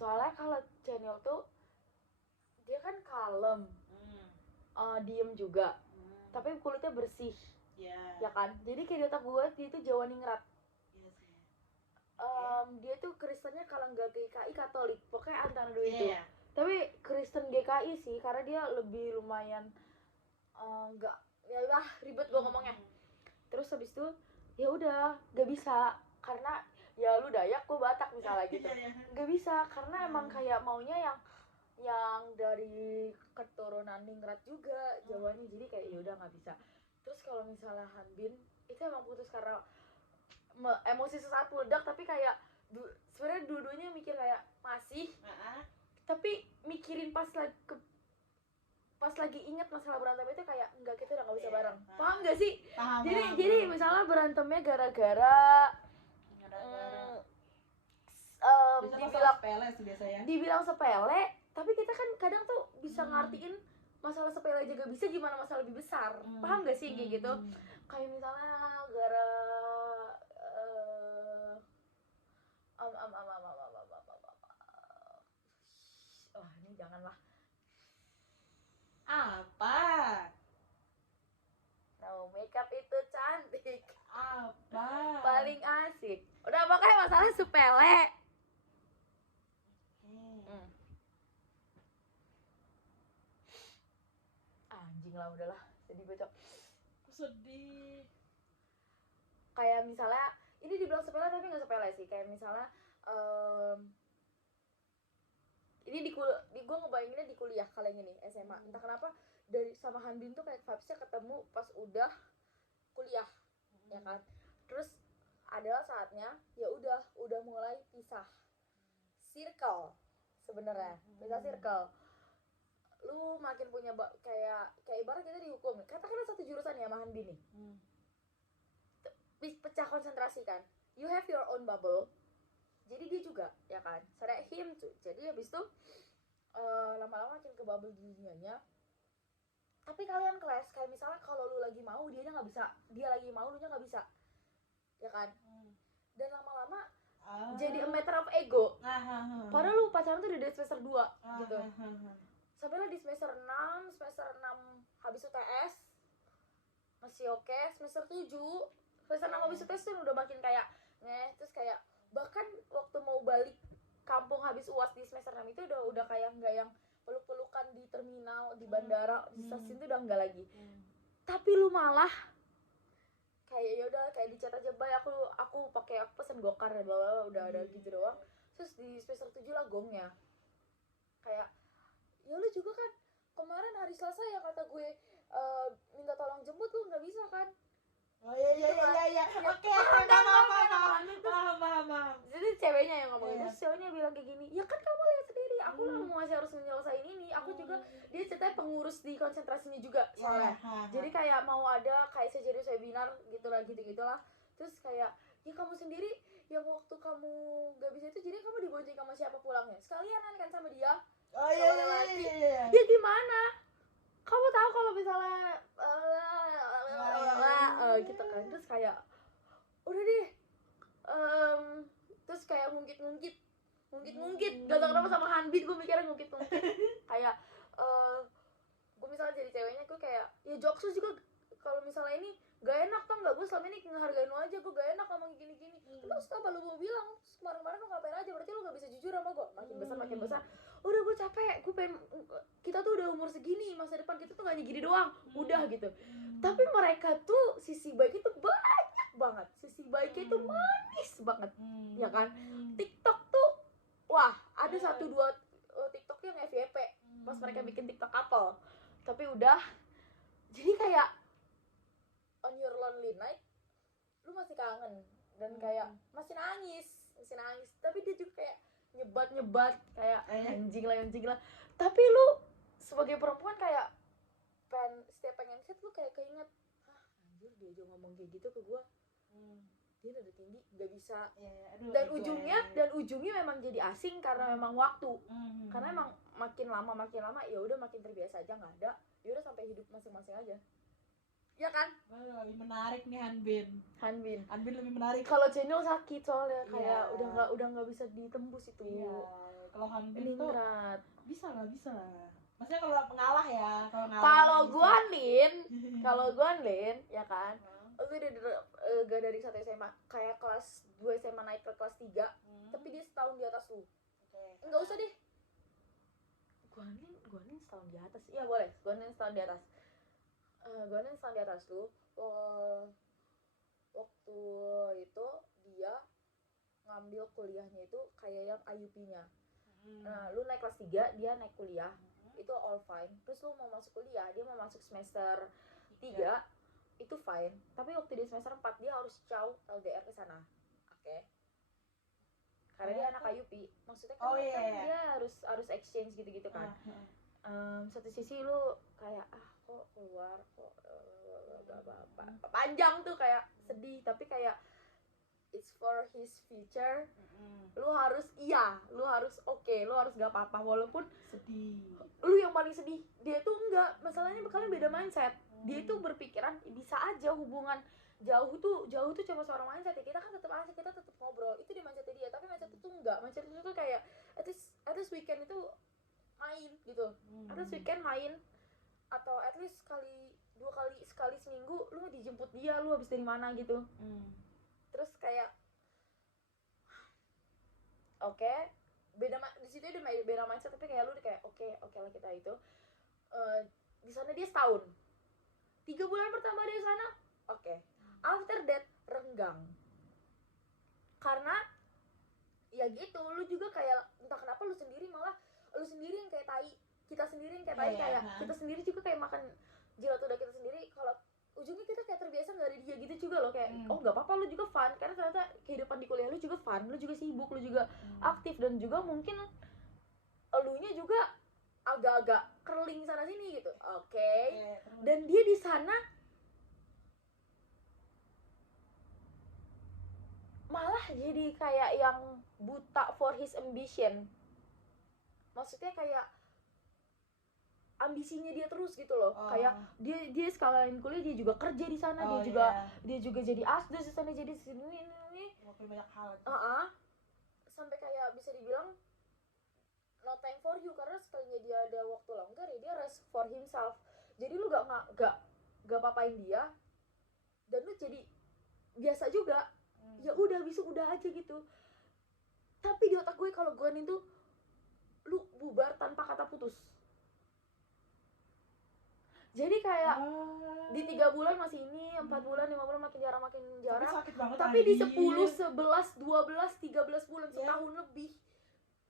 Soalnya kalau Cheniol tuh dia kan kalem, diem juga, tapi kulitnya bersih, ya kan. Jadi kayak di otak gue dia itu Jawa Ningrat. Dia tuh Kristennya kalau nggak GKI Katolik, pokoknya antara dua itu. Tapi Kristen GKI sih, karena dia lebih lumayan nggak ya lah ribet gue ngomongnya. Terus habis itu ya udah nggak bisa karena ya lu Dayak gue Batak misalnya gitu, nggak bisa karena emang kayak maunya yang dari keturunan Ningrat juga Jawanya, jadi kayak ya udah nggak bisa. Terus kalau misalnya Hanbin itu emang putus karena emosi sesaat meledak, tapi kayak sebenarnya dua-duanya mikir kayak masih tapi mikirin pas lagi inget masalah berantem itu kayak enggak, kita udah nggak bisa bareng. Paham nggak sih? Jadi misalnya berantemnya gara-gara dibilang sepele, tapi kita kan kadang tuh bisa ngartiin masalah sepele aja gak bisa, gimana masalah lebih besar. Paham gak sih kayak gitu? Kayak misalnya gara ini janganlah. Apa? No, makeup itu cantik. Apa? Paling asik. Udah makanya masalah sepele. Anjing lah, udahlah, sedih becok. Sedih. Kayak misalnya ini dibilang sepele tapi nggak sepele sih. Kayak misalnya ini gue ngebayanginnya di kuliah kali ini SMA. Entah kenapa dari sama Hanbin tuh kayak vibesnya ketemu pas udah kuliah, ya kan. Terus adalah saatnya ya udah mulai pisah circle sebenarnya, pisah circle. Lu makin punya kayak ibarat kita dihukum, katakanlah satu jurusan ya sama Hanbin nih, pecah konsentrasi kan, you have your own bubble, jadi dia juga ya kan, saya him tuh, jadi habis itu lama-lama makin ke bubble di dunianya. Tapi kalian clash, kayak misalnya kalau lu lagi mau dia nggak bisa, dia lagi mau lu nya nggak bisa, ya kan. Dan lama-lama jadi a matter of ego. Padahal lu pacaran tuh dari semester 2 gitu. Sampai lah di semester 6 habis UTS masih oke, semester 7 habis UTS tuh udah makin kayak terus kayak bahkan waktu mau balik kampung habis UAS di semester 6 itu udah kayak nggak yang peluk-pelukan di terminal, di bandara, di stasiun itu udah enggak lagi. Tapi lu malah kayak ya udah kayak dicat aja, bay aku pakai pesen gokar ya bla udah ada gitu doang. Terus di semester 7 lah gongnya. Kayak ya lu juga kan kemarin hari Selasa ya kata gue minta tolong jemput, lu nggak bisa kan. Oh iya. Oke, paham. Jadi ceweknya yang ngomong itu, ceweknya bilang kayak gini, ya kan kamu lihat sendiri, aku lah masih harus menyelesaikan ini, aku juga, dia ceritanya pengurus di konsentrasinya juga soalnya. Jadi kayak mau ada kayak serius webinar gitulah. Terus kayak ya kamu sendiri yang waktu kamu gak bisa itu, jadi kamu dibonceng sama siapa pulangnya? Sekalian kan sama dia. Oh iya. Ya gimana? Kamu tahu kalau misalnya gitu kan. Terus kayak udah deh. Terus kayak ngungkit. Gak tau kenapa sama Hanbin gue mikirnya ngungkit. Kayak gue misalnya jadi ceweknya, gue kayak ya jokes juga kalau misalnya ini gak enak tau gak, gue selama ini ngehargain lo aja, gue gak enak ngomong gini. Terus apa lu mau bilang kemarin-kemarin lo ngapain aja, berarti lo gak bisa jujur sama gue. Makin besar udah gue capek, gue pengen, kita tuh udah umur segini, masa depan kita tuh gak gini doang, udah gitu. Tapi mereka tuh sisi baiknya tuh banyak banget, sisi baiknya tuh manis banget, ya kan. TikTok tuh wah ada 1-2 TikTok yang FYP pas mereka bikin TikTok couple, tapi udah jadi kayak on your lonely night lu masih kangen dan kayak masih nangis, tapi dia juga kayak nyebat kayak anjing lah. Tapi lu sebagai perempuan kayak setiap pengen chat lu kayak keinget, anjir dia aja ngomong kayak gitu ke gua, dia udah tinggi nggak bisa. Dan ujungnya memang jadi asing karena memang waktu, karena emang makin lama ya udah makin terbiasa aja, nggak ada ya udah sampai hidup masing-masing aja, ya kan. Lebih menarik nih Hanbin lebih menarik. Kalau Cheniol sakit soalnya kayak udah nggak bisa ditembus itu. Kalau Hanbin tuh ningrat. bisa lah. Maksudnya kalau mengalah ya, kalau ngalah. Kalau bisa. gua Lin, ya kan. Lu gak dari 1 SMA, kayak kelas 2 SMA naik ke kelas 3, tapi dia setahun di atas lu. Oke. Enggak usah deh. Guanin setahun di atas. Iya boleh, Guanin setahun di atas. Guanin setahun di atas lu. Waktu itu dia ngambil kuliahnya itu kayak yang IUP-nya. Nah, lu naik kelas 3, dia naik kuliah. Itu all fine. Terus lu mau masuk kuliah, dia mau masuk semester 3, itu fine. Tapi waktu di semester 4 dia harus jauh LDR ke sana. Oke. Karena dia anak IUP. Maksudnya kan, dia harus exchange gitu-gitu kan. Satu sisi lu kayak kok keluar kok panjang tuh kayak sedih, tapi kayak it's for his future. Lu harus oke, lu harus gak apa-apa walaupun sedih. Lu yang paling sedih. Dia tuh enggak, masalahnya kalian beda mindset. Dia tuh berpikiran bisa aja hubungan jauh tuh cuma seorang mindset ya. Kita kan tetap asik, kita tetap ngobrol. Itu di mindset dia, tapi mindset itu enggak. Mindset itu tuh kayak at least weekend itu main gitu. At least weekend main, atau at least sekali seminggu lu dijemput dia, lu habis dari mana gitu. Terus kayak oke, beda di situ udah beda mindset, tapi kayak lu udah kayak oke lah kita itu. Di sana dia setahun. 3 bulan pertama dia di sana oke. After that renggang. Karena ya gitu, lu juga kayak entah kenapa lu sendiri yang kayak tai. Kita sendiri yang kayak tai, kayak kita sendiri juga kayak makan jilat udah kita sendiri. Kalau ujungnya kita kayak terbiasa nggak ada dia gitu juga loh, kayak nggak apa-apa, lu juga fun karena ternyata kehidupan di kuliah lu juga fun, lu juga sibuk, lu juga aktif, dan juga mungkin elunya juga agak-agak curling sana sini gitu. Oke. Dan dia di sana malah jadi kayak yang buta for his ambition. Maksudnya kayak ambisinya dia terus gitu loh. Kayak dia sekalian kuliah dia juga kerja di sana, dia juga jadi asdos di sana, jadi sini banyak hal. Sampai kayak bisa dibilang no time for you, karena sekalinya dia ada waktu longgar ya dia rest for himself. Jadi lu gak apa-apain dia, dan lu jadi biasa juga. Ya udah, habis itu udah aja gitu. Tapi di otak gue kalau gue itu lu bubar tanpa kata putus. Jadi kayak di 3 bulan masih ini, 4 bulan, 5 bulan makin jarang. Tapi di 10, 11, 12, 13 bulan, setahun lebih,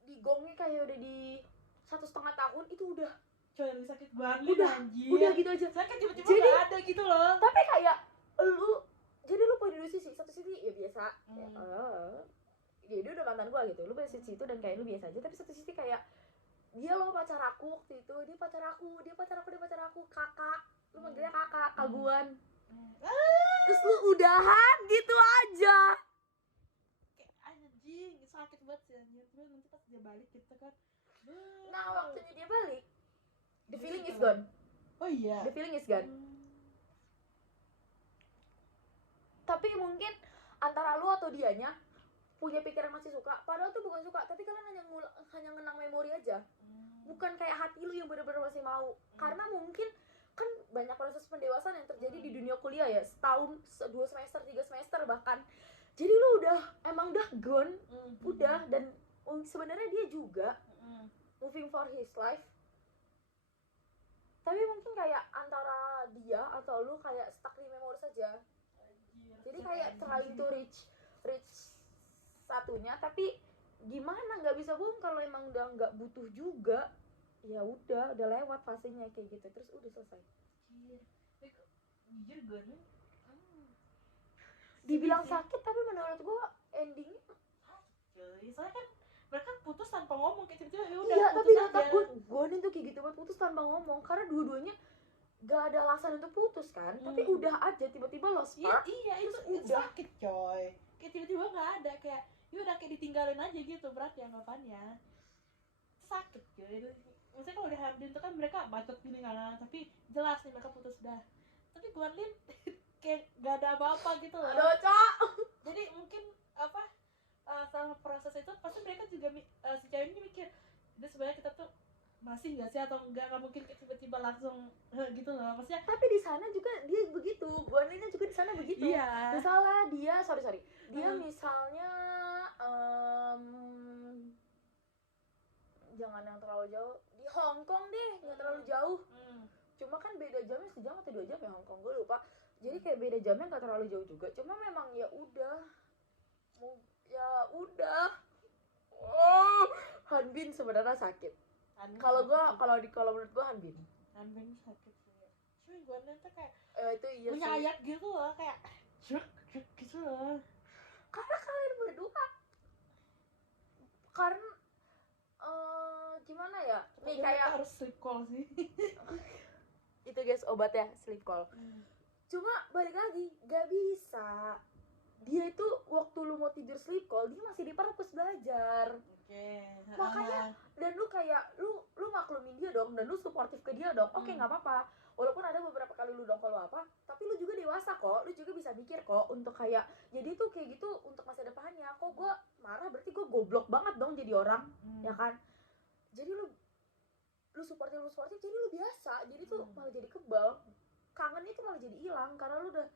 di gongnya kayak udah di 1,5 tahun, itu udah lebih sakit banget. Udah gitu aja. Sakit tiba-tiba gak ada gitu loh. Tapi kayak jadi lu punya 2 sisi. Satu sisi ya biasa, dia udah mantan gua gitu, lu punya sisi itu dan kayak lu biasa aja. Tapi satu sisi kayak dia lo pacar aku waktu itu, dia pacar aku, kakak, lu manggilnya kakak, kaguan. Terus lu udahan gitu aja. Kayak anjing, sakit banget sih anjir. Terus nanti pas dia balik gitu kan. Nah, waktunya dia balik, the feeling is gone. Oh iya. The feeling is gone. Tapi mungkin antara lu atau dianya punya pikiran masih suka, padahal tuh bukan suka, tapi kalian hanya ngenang memori aja. Bukan kayak hati lu yang benar-benar masih mau. Karena mungkin kan banyak proses pendewasaan yang terjadi di dunia kuliah ya, setahun, 2 semester, 3 semester bahkan. Jadi lu emang udah gone, udah. Dan sebenarnya dia juga moving for his life. Tapi mungkin kayak antara dia atau lu kayak stuck di memori saja. Jadi kayak trying to reach satunya, tapi gimana, nggak bisa bohong kalau emang udah nggak butuh juga. Ya udah lewat fasenya kayak gitu, terus udah selesai. Jujur gue nih dibilang sakit, tapi menurut gue endingnya sakit. Soalnya kan mereka putus tanpa ngomong, kayak tiba-tiba ya udah. Iya, tapi kata gue nih tuh kayak gitu banget, putus tanpa ngomong, karena dua-duanya gak ada alasan untuk putus kan. Tapi udah aja tiba-tiba lost spark. Iya, itu sakit coy. Kayak tiba-tiba nggak ada, kayak udah kayak ditinggalin aja gitu, berat ya anggapannya. Sakit coy. Maksudnya kalau di Hardin tuh kan mereka bacot gini kan, tapi jelas nih mereka putus dah. Tapi Guanlin kayak gak ada apa-apa gitu loh. Aduh, Cok. Jadi mungkin selama proses itu pasti mereka juga si cewek ini mikir, masih nggak sih atau enggak mungkin kayak tiba-tiba langsung gitu loh maksudnya. Tapi di sana juga dia begitu, Bu Anlina juga di sana begitu. Iya. Misalnya dia sorry dia Hmm. misalnya jangan yang terlalu jauh, di Hong Kong deh, nggak terlalu jauh. Cuma kan beda jamnya sejam atau 2 jam ya Hong Kong, gue lupa. Jadi kayak beda jamnya nggak terlalu jauh juga. Cuma memang ya udah, oh, Hanbin sebenarnya sakit. Kalau menurut gue Hanbin sakit sih. Cuma gue nanti kayak itu iya punya sih. ayat gitu loh kayak juk gitu loh. Karena kalian berdua karena gimana ya? Nih kayak harus sleep call sih. itu guys obatnya sleep call. Cuma balik lagi gak bisa. Dia itu waktu lu mau tidur sleep call dia masih di perpus belajar. Makanya dan lu kayak lu maklumin dia dong dan lu suportif ke dia dong. Oke, nggak apa-apa. Walaupun ada beberapa kali lu dongkol apa, tapi lu juga dewasa kok. Lu juga bisa mikir kok untuk kayak jadi tuh kayak gitu untuk masa depannya. Kok gue marah berarti gue goblok banget dong jadi orang, ya kan? Jadi lu suportif jadi lu biasa. Jadi tuh malah jadi kebal. Kangen itu malah jadi hilang karena lu udah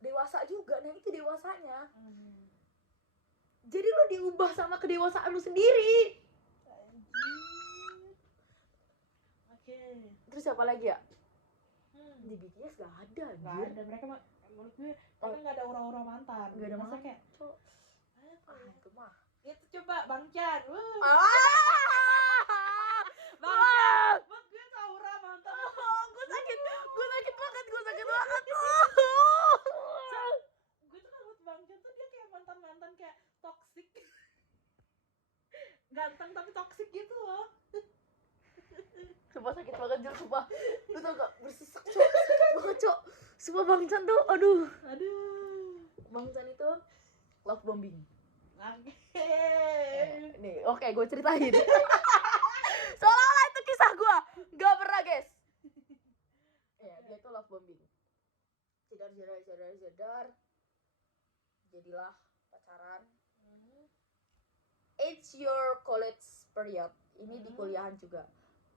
dewasa juga. Nah, itu dewasanya. Jadi lu diubah sama kedewasaan lu sendiri. Terus siapa lagi ya? Di BTS gak ada, anjir. Gak ada, mereka menurut gue mereka gak ada aura-aura mantan. Gak ada mantan kayak itu mah. Itu coba Bang Chan. Bang Chan. Buat gue aura mantan. Gue sakit banget. Gue tuh kan buat Bang Chan tuh dia kayak mantan kayak toxic. Ganteng tapi toxic gitu loh. Sumpah sakit banget Jul, sumpah. Lu tau gak, bersesak cok, sakit banget cok. Sumpah Bang Chan tuh, aduh. Bang Chan itu love bombing. Nih, oke, gue ceritain. Seolah-olah itu kisah gue, gak pernah guys. Ya, dia tuh love bombing. Jedar. Jadilah pacaran. It's your college period. Ini di kuliahan juga.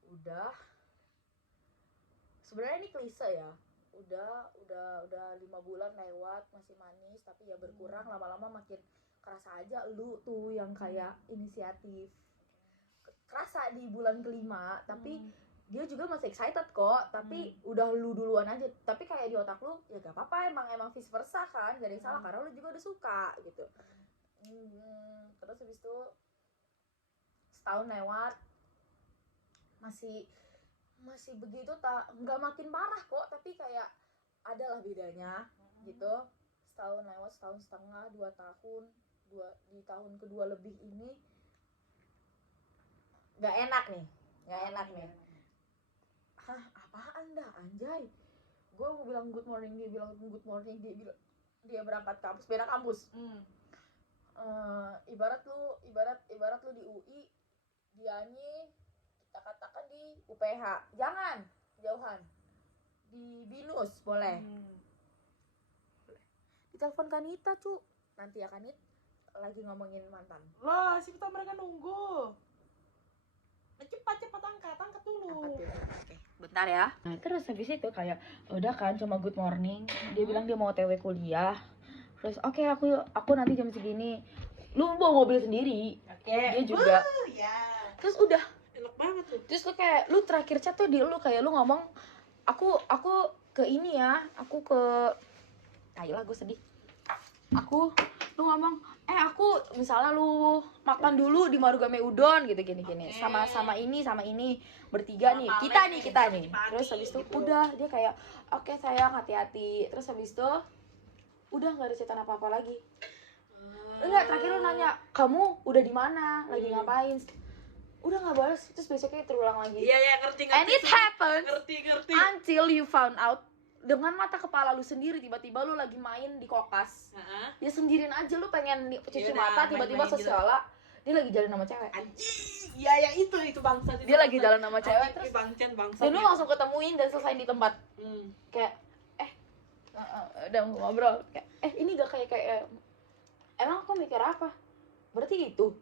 Udah sebenarnya ini klise ya, udah 5 bulan lewat masih manis tapi ya berkurang, lama-lama makin kerasa aja lu tuh yang kayak inisiatif, kerasa di bulan kelima tapi dia juga masih excited kok, tapi udah lu duluan aja, tapi kayak di otak lu ya gak apa-apa, emang vice versa kan, gak ada yang salah karena lu juga udah suka gitu. Terus habis itu setahun lewat masih begitu, nggak makin parah kok, tapi kayak adalah bedanya gitu. Setahun lewat, setahun setengah, 2 tahun, di tahun kedua lebih ini nggak enak nih. Hah, apaan dah anjay? Gue mau bilang good morning, dia bilang good morning, dia berangkat kampus, beda kampus. Ibarat lu di UI, dianya kita katakan di UPH, jangan jauhan di BINUS boleh. Ditelepon Kanita cu, nanti ya Kanit lagi ngomongin mantan loh, sih kita mereka nunggu. Cepat angkat dulu. Oke, bentar ya. Nah terus habis itu kayak udah kan cuma good morning, dia bilang dia mau TW kuliah. Terus oke, aku nanti jam segini, lu bawa mobil sendiri. Dia juga terus udah enak banget tuh. Terus lu kayak lu terakhir chat tuh lu kayak lu ngomong aku ke ini ya, aku ke ayolah gue sedih. Lu ngomong aku misalnya lu makan dulu di Marugame Udon gitu gini sama ini bertiga nih kita nih. Terus habis itu udah dia kayak oke sayang hati-hati. Terus habis itu udah nggak ada chatan apa lagi. Enggak, terakhir lu nanya kamu udah di mana, lagi ngapain, udah nggak balas. Terus besoknya terulang lagi. Iya ngerti. And it happens ngerti until you found out dengan mata kepala lu sendiri, tiba-tiba lu lagi main di kokas, ya sendirian aja lu pengen cuci mata, tiba-tiba sesiola dia lagi jalan sama cewek. Iya itu bangsa. Dia lagi jalan sama cewek terus bangsa. dan lu langsung ketemuin dan selesai di tempat. Kayak udah ngobrol kayak ini gak kayak emang aku mikir apa? Berarti itu.